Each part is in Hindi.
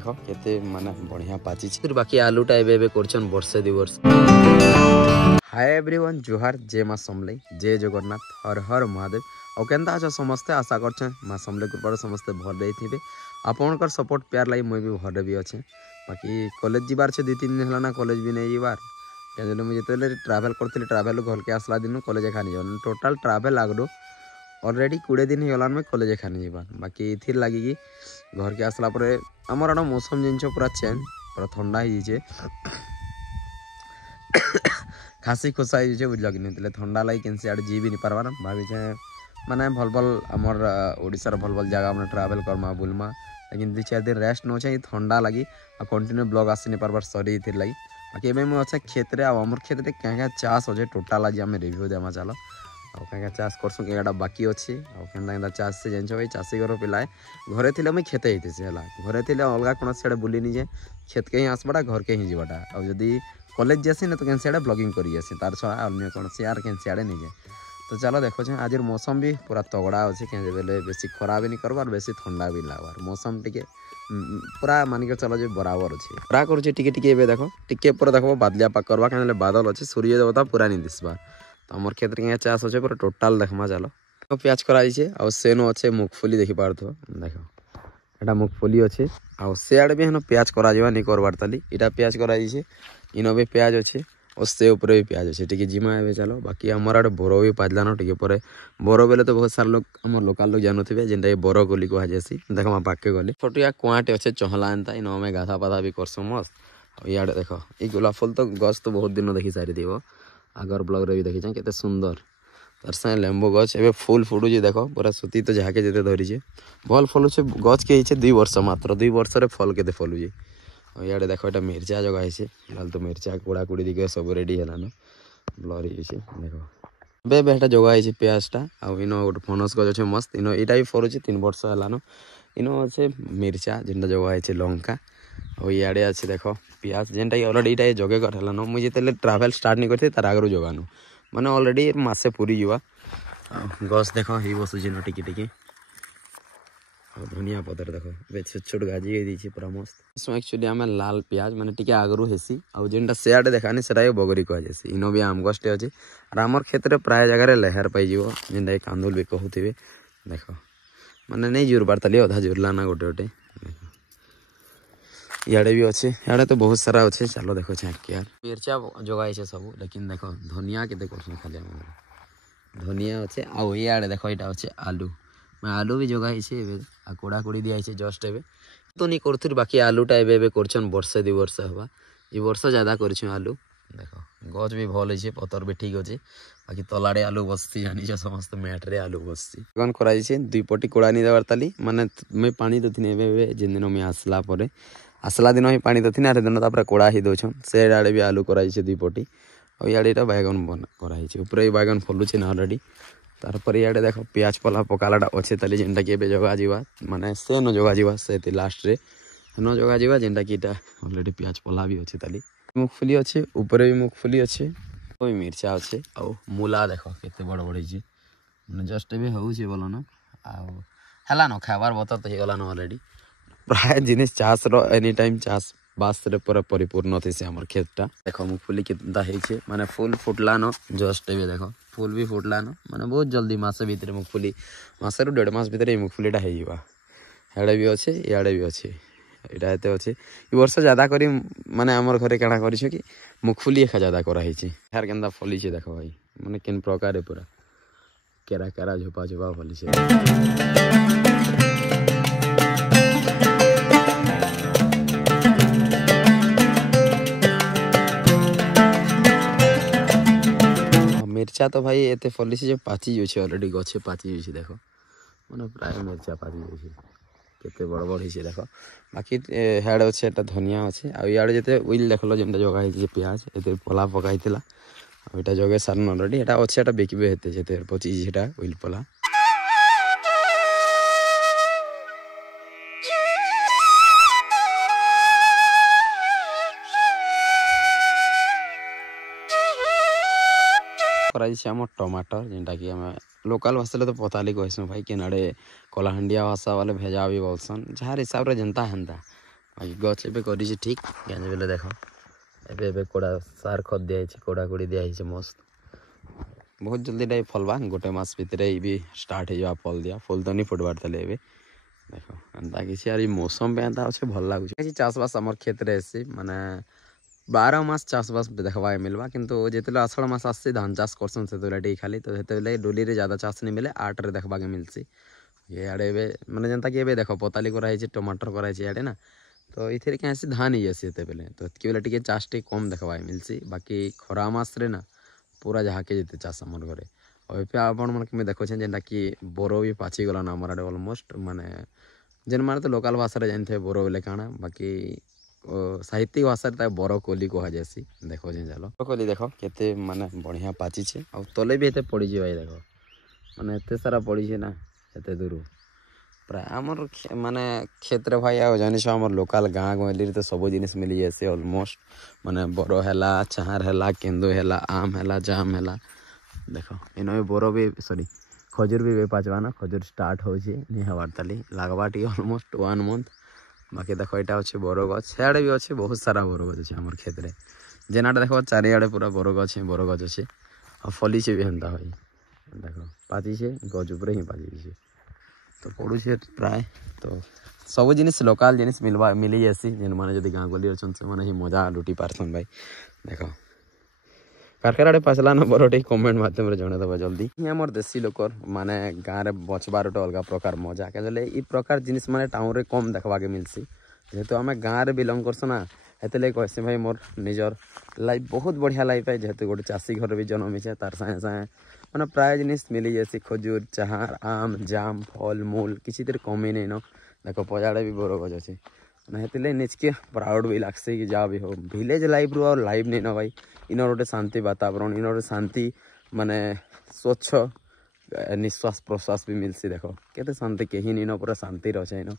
देखो केते माने बढ़िया पाची फिर बाकी आलूटा एबे करछन वर्षे 2 वर्ष। हाय एवरीवन जोहार जय मां समले जय जगन्नाथ हर हर महादेव और केनता अच्छा समस्ते आशा करछन मां समले कृपा समस्ते भर दे थिबे आपनकर सपोर्ट प्यार लाई मुई भी भर भी अच्छे। बाकी कॉलेज जीवार छे 2-3 दिन हला ना कॉलेज भी नहीं जीवार क्या मुझे जेते ट्रैवल करथिले ट्रैवल घर के आसला दिन कॉलेज खानी जान टोटल ट्रैवल आगरो ऑलरेडी 20 दिन ही गलान में कॉलेज खानी जीवार। बाकी इथिर लगी कि घर के आसला पर आमर आड़ मौसम जिनछ पूरा चेंज पूरा ठंडा ही जे खासी खुसा ही बुझल कि नहीं ठंडा लगी कैसे आड़े जी भी नहीं पार्बार भावी माने भल भल आमर ओडिशार भल भल जगह मैंने ट्रैवल करमा बुलमा लेकिन 2-4 दिन रेस्ट नौचे ठंडा लगी और कंटिन्यू ब्लॉग आसी नहीं पार्बार सरी थी लगी। बाकी एवं मुझे अच्छे खेत आमर खेत क्या क्या चाष अच्छे टोटाल आज आम रिव्यू देमा चलो और क्या चाष करसुँ क्या बाकी अच्छे और चाष से जान भाई चाषी घर पिलाए घरे थे मुझे खेते है घरे थे अलग कौन से बुली निजे खेत के ही आसबाटा घर के ही जीवाटा और जदि कॉलेज जासी ना तो कैन सियाड़े ब्लॉगिंग करी आसी तार छड़ा अन्य कौन से यार कैन सियाड़े नहीं जाए। तो चलो देखो आज मौसम भी पूरा तगड़ा अच्छे क्या बेले बेसी खरा भी नहीं करबार बेसी ठंडा भी लगवार मौसम टिके पूरा मानिक चलो जो बराबर अच्छे पूरा करुचे टिके टिके देखो टिके पूरा देखो बादलिया पाक करवा क्या बादल अच्छे सूर्य देवता पूरा नहीं दिसबार। तो आमर खेत क्या चाष अच्छे पूरा टोटाल देखमा चलो प्याज कराइछे और सेनो अच्छे मुगफली देखी पारथो देखो एटा मुगफली अच्छे और सियाड़े भी हेन प्याज करा नहीं करबार ताली इटा प्याज कराइछे इन भी प्याज अच्छे और से ऊपर भी प्याज अच्छे टी जिमा ए चलो। बाकी आमर आड़े बोरो भी पाजलान टी बोरो बेले तो बहुत सारा लोग आम लोकाल लोग जानुवे जेनटा बोरो गोली कह जासी देख पाके गली छोटिया कुआटे अच्छे चहला एंता इन आम गाधा पाधा भी करसु मस्त। इे देख ये गोलाप फुल तो गछ तो बहुत दिन देखी सारी थी आगर ब्लॉग रे भी देखी केते सुंदर तार साथ लेंबू गछ एवं फुल फुटुचे देख पूरा सुती तो जहाँके जिते धरीचे भल फलुचे गछ के 2 वर्ष मात्र 2 वर्ष फल के फलुचे। और इे देख ये मिर्चा जगाई फिलहाल तो मिर्चा कुड़ा कुड़ी दिखे सब रेडी है ब्लर देख बेटा जगाई प्याजटा आउ इन गोटे फनस गछ अच्छे मस्त इन यहाँ भी फरुचे 3 वर्ष है इन अच्छे मिर्चा जेनटा जगाई लंका और इे अच्छे देख प्याज जेनटा अलरेडी ये जगे कर मुझे जिते ट्राभेल स्टार्ट नहीं करते तार आगु जगानु माने अलरेडी मासे पूरी जुआ गछ देख ही बसुचे न टिकी टिकी और धनिया पतर देख छोट छोट गाजी दी पूरा मस्त इसमें एक्चुअली आम लाल प्याज माने टिके आगरू हेसी और जेनटा सेआडे देखानी से बगरी कह जासी इन भी आम गछटे अच्छे और आमर खेत में प्राय जगह लेहर पाइज जेनटा कांदुल भी कहते देख माने नहीं जुर पार ताली अधा जुरला ना गोटे गोटे इे भी अच्छे इे तो बहुत सारा अच्छे चलो देखो यार मिर्चा जगाई सब लेकिन देख धनिया के खाली धनिया अच्छे आउ इे देख यहाँ अच्छे आलू मैं आलू भी जगाई कोड़ा कोड़ी दिखाई जस्ट एवं तो नहीं कर बाकी आलूटा एवं करछन वर्षे 2 वर्ष हवा ये वर्ष ज्यादा कर आलू देख गच भी भल है पतर भी ठीक अच्छे बाकी तलाड़े आलू बसती जानी समस्त मैट्रे आलू बसती कौन कराई 2 पटी कोड़ा नहीं देवार ताली माने मैं पानी दे जिन दिन मैं आसला दिन ही पानी दे आठ दिन तापर कोड़ा ही दौन से आड़े भी आलू कराई 2 पटी और इे बैगन बन कराई ऊपर बैगन फलुचे ना अलरेडी तारपर इे देख प्याज पला पकालाटा अच्छे ताली जेनटा कि जगा जावा माने से न जगा जावा से लास्ट रे न जगा जावा जेनटा कि अलरेडी प्याज पला भी अच्छे ताली मुगफली अच्छे ऊपर भी मुगफली अच्छे कोई मिर्चा अच्छे और मूला देख केते बड़ बड़ी मैंने जस्ट भी हूँ बोल न आला न खाबार बतर तो होगलान अलरेडी प्राय जिनिस चाष एनी टाइम चाष बास पूरा परिपूर्ण थी से आमर खेतटा देख मुगफली कितना है माने फुल फुटला न जस्ट भी देख फुल भी फुटला न माने बहुत जल्दी मसे भितर मुगफली मसे 1.5 मास भितर मुगफलीटा होड़े भी अच्छे इे भी अच्छे यहाँ एत अच्छे ये वर्ष ज्यादा करी माने आमर घरे क्या कर कि मुगफली एका ज्यादा कराई यार केन्ता फलीचे देख भाई माने केन प्रकार पूरा केरा केरा झोपा झोपा फलीचे। मिर्चा तो भाई एत फली से पाची जाए अलरेडी गचे पाची जाए देख मैंने प्राय मिर्चा पाची जाए केते बड़ बड़ हो देख बाकी हेड अच्छे धनिया अच्छे आड़े जिते उइल देखल जेनटा जगाई प्याज ये पला पकाई यहाँ जगे सारन अलरेडी यहाँ अच्छे बिकबे हेते पचिज उइल पला आम टमाटर जेनटा कि आम लोकल भाषा तो पताली कहसुँ भाई केनाड़े कलाहांडिया भाषा वाले भेजा भी बोलसन जहाँ हिसाब से जनता हेन्ता गच ए कर ठीक बेले देख ए कोड़ा सार खत दिखाई कोड़ा कोड़ी दिखाई मस्त बहुत जल्दी टाइम फलवा गोटे मस भितर भी स्टार्ट हो फल दिया फल तो नहीं फुटबार तले देख एंता कि मौसम पे एंता अच्छे भल लगुच चाषबास आम खेत माने 12 मास चाषबास देखा मिलवा किंतु जिते आषाढ़ मास आस धान चाष करसन से खाली तो से डोली रे ज्यादा चाष नहीं मिले 8 रे देखा मिलसी ये आड़े माने जनता कि देख पताली कराई टमाटर कराई आड़े ना तो ये क्या धान ही जासी बेले तो बेले टे चाष टे कम देखा मिलसी बाकी खरा मास रे ना पूरा जहाँ के जिते चाष आम घरे और ये आपण मैंने देखो जेनटा कि बोर भी पाची गलान आम आड़े अलमोस्ट माने जेन माने तो लोकल भाषा जानते बोर बोले काଣା बाकी साहित्यिक भाषा बर कोली कह जासी देखो जे चलो कोली देख केते माने बढ़िया पाची छे और तले भी एते पड़ी भाई देख माने एते सारा पड़ी छे ना एते दूर प्राय आमर माने क्षेत्र भाई आ जानिछ आमर लोकल गाँ गहली तो सब जिनिस मिली जाए अलमोस्ट माने बर है चाहार है केंदु है आम है जाम है देख इन बोर भी सॉरी खजूर भी पाचवा ना खजूर स्टार्ट हो हबार ताली लगवा टी अलमोस्ट 1 मंथ बाकी देख यहाँ अच्छे बोर गछ सियाड़े भी अच्छे बहुत सारा बोर गछ अच्छे आम खेत में जेनाटा देख चारिआड़े पूरा बोर गछ अच्छे और फली से भी हेन्ता भाई देख पाची से गज उपर ही पाची तो पड़ुचे प्राय तो सब जिनिस लोकल जिनिस मिलवा मिली जासी जेन माने जदि गाँ गली अच्छन से माने ही मजा लुटी पारसन भाई देख कारकर आड़े पाचला ना बरटे कमेंट माध्यम जनईदेव जल्दी आमर देशी लोकर माने गाँव में बचबार गोटे अलग प्रकार मजा क्या ये प्रकार जिनिस माने टाउन रे कम देखा मिलसी जेहेतु आम गाँव में बिलंग करस ना हेतु कहसी भाई मोर निजर लाइफ बहुत बढ़िया लाइफ है जेहेतु गोटे चाषी घर भी जन्मीचे तार सागे सागे मैंने प्राय जिनिस मिली जाए खजूर चाहार आम जाम फल मूल किसी तरह कमी नहीं न देख पजाड़े भी बोर गज अच्छे हेतु निजके प्राउड भी लगसी कि जहाँ भी हो विलेज लाइफ रू और लाइफ नहीं न भाई इन गोटे शांति वातावरण इन गोटे शांति माने स्वच्छ निश्वास प्रश्वास भी मिलसी देख केते शांति कहीं नहीं न पूरा शांति रहे इन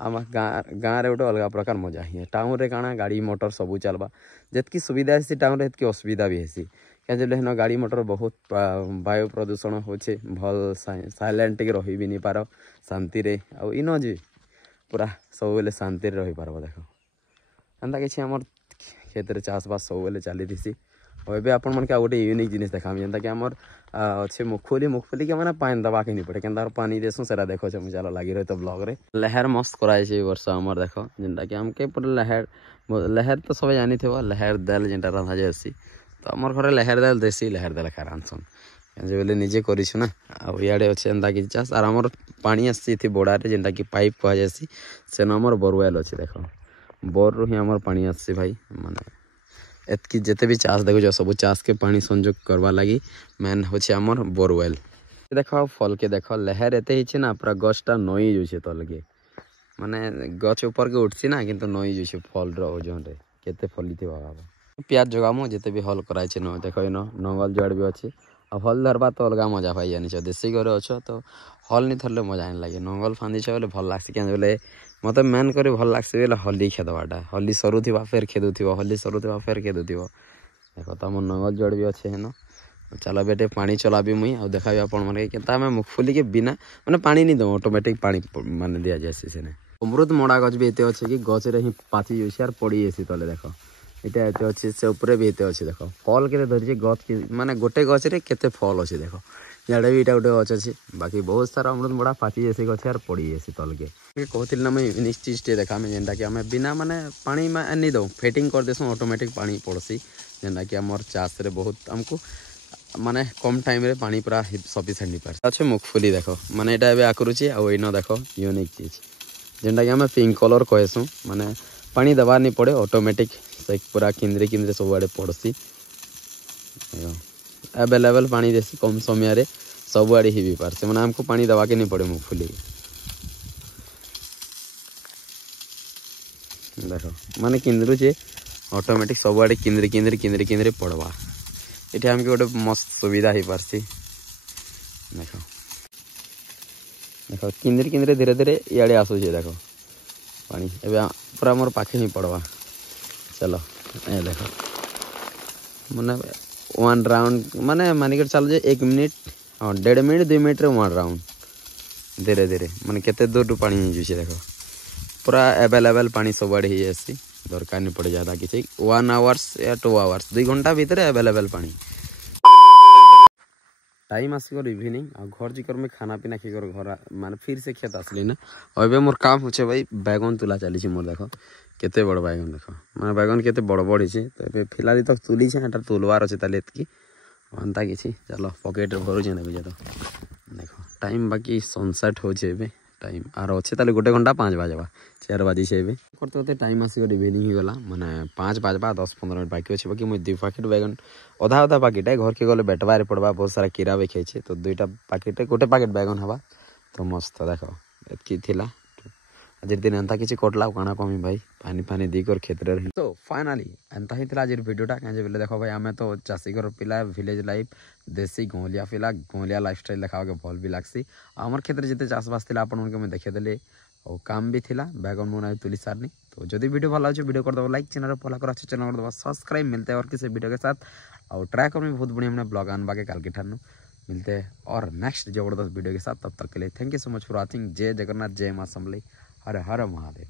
आम गाँव रे गोटे अलग प्रकार मजा ही टाउन रे काଣା गाड़ी मोटर सबू चलवा जितकी सुविधा है टाउन रे हेतकी असुविधा भी है क्या गाड़ी मोटर बहुत वायु प्रदूषण होचे भल साइलेंट टे रही भी नहीं पार शांति रे आ इन जी पूरा सब बेले शांति रही पार देख एंता कि आम खेत में चाषबास सब बेले चली थी और ये आपण मन के गोटे यूनिक जिनिस देखा जेनता कि आमर अच्छे मुखफुली के मैंने पानी दबा के नहीं पड़े क्या पानी देसुँ से देखो चलो लगी रहे तो ब्लॉग रे लहर मस्त कराई वर्ष आमर देख जेनटा कि आमके पूरा लहर तो सब जानी थे लहर दाल जेनटा रंधा जासी तो आमर घर लहर दाल देसी लहर दाल खार आनसन जो बोले निजे करूँ ना आड़े अच्छे एंता कि चाष और आमर पानी आसी बोड़ारे जेनटा कि पाइप कह जासी से आमर बोरवेल अच्छे देख बोर रू ही आमर पानी आसी भाई माने एतकी जिते भी चाष देखो सब चाष के पानी संजोग करवा लगी मेन होचे आमर बोरवेल देख फल के देख लहर एते ही ना पूरा गछटा नई जाऊे तल के माने गछ ऊपर के उठसी ना किंतु नई जाऊे फल ओजन रे केते फली थी बाबा प्याज जगामु जिते भी हल कराई न देख इन नंगल जुआड़ भी अच्छे आ हल धरवा तो अलग मजा भाई जानी देशी घर अच्छ तो हल नहीं धरले मजा नहीं लगे नंगल फांदीच बोले भल लगे क्या बोले मत मेन कर भल लगे बोले हली खेदवाटा हली सरुवा फेर खेदुव हली सरुवा फेर खेदुव देख तुम नंगल जुआड़ भी अच्छे हेन चलो बेटे पानी चला भी मुई आ देखा आप मुखफुली के बिना मैंने पानी नहीं दो ऑटोमेटिक पानी माने दिया जाए से अमृत मड़ा गच भी ये अच्छे कि गच रे ही पाची जाऊे पड़ी जाए तले देख यहाँ एत अच्छे से उपरे भी ये अच्छे देख फल के धरी गच के माने गोटे गच रे केते फल अच्छे देख इे भी यहाँ गोटे गच अच्छे बाकी बहुत सारा अमृत मड़ा पाची जैसे गच यार पड़ी जाए तल के कहती ना मुझे यूनिक चीज टे देखा जेनटा कि आम बिना माने पानी में नहीं दो फिटिंग कर देसुँ ऑटोमेटिक पानी पड़सी जेनटा कि आमर चाष रे बहुत आमको माने कम टाइम रे पानी पूरा सफिशिएंट नहीं पार अच्छे मुखफुली देख माने यहाँ आकरुचे आइन देख यूनिक चीज जेनटा कि आम पिंक कलर कहसुँ माने पानी दबार नहीं पड़े ऑटोमेटिक से पूरा किंद्रे किंद्रे सब आड़े पड़सी अवेलेबल पानी देसी कम समय सब आड़े ही भी पारसे मैंने आमको पानी दबा के नहीं पड़े मुखफुली देख माने किंद्रुचे ऑटोमेटिक सब आड़े किंद्रे किंद्रे किंद्रे किंद्रे पड़वा ये आमके गोटे मस्त सुविधा हो पारसी देख देख किंद्रे किंद्रे धीरे धीरे इे आसूचे देख पानी ए पूरा मोर पाखे ही पड़वा चलो ए देख मैंने 1 राउंड माने मानिक चल जे 1 मिनिट हाँ 1.5 मिनिट 2 मिनट रे 1 राउंड धीरे धीरे माने केते दूर पानी जुचे देख पूरा एवेलेबल पानी सब आड़े ही आसी दरकार नहीं पड़े ज़्यादा किसी 1 आवर्स या 2 आवर्स 2 घंटा भितर एवेलेबल पानी। टाइम आसिक इवनिंग आ घर जिकर में खाना पीना खिकर घर माने फिर से खेत आसली ना अबे मोर काम होचे भाई बैगन तुला चली मोर देख केते बड़ बैगन देख माने बैगन केते बड़ बड़ है तो फिलहाल तक तुली एटा तुलवार अच्छे ताले एतकी अंता कि चलो पकेट भरुचे ना तो देख टाइम बाकी सनसेट हो टाइम आर अच्छे ताले 1 घंटा 5 बाजवा 4 बाजी से करते करते टाइम आसिक इवनिंग हो गला माने 5 बाजवा 10-15 मिनट बाकी अच्छे बाकी मुझे 2 पैकेट बैगन अधा अधा पैकेट है घर के गले बेटवार पड़वा बहुत सारा कीड़ा भी खाई तो 2टा पैकेट 1 पैकेट बैगन हवा तो मस्त देख एतकी थिला आज दिन एंता किसी कटला काना कमी भाई पानी पानी दीकर खेत रही तो फाइनाली एंता ही आज वीडियोटा कहीं बोले देखो भाई आम तो चाषी घर पिला विलेज लाइफ देसी गौलिया पिला गौलिया लाइफस्टाइल देखा भल भी लगसी आमर क्षेत्र जिते चाषबास थी आप देखीदे और काम भी थिला बैगन मुना तुली सारनी तो जब वीडियो भल लगे वीडियो कर दो लाइक चैनल फॉलो कर अच्छे चैनल कर दो सब्सक्राइब मिलते हैं और किसी वीडियो के साथ और ट्राई कर बहुत बढ़िया हमने ब्लॉग आनवा के काल के ठानू मिलते हैं और नेक्स्ट जबरदस्त वीडियो के साथ तब तक के लिए thank you so much for watching. जय जगन्नाथ जय मां समली हर हर महादेव।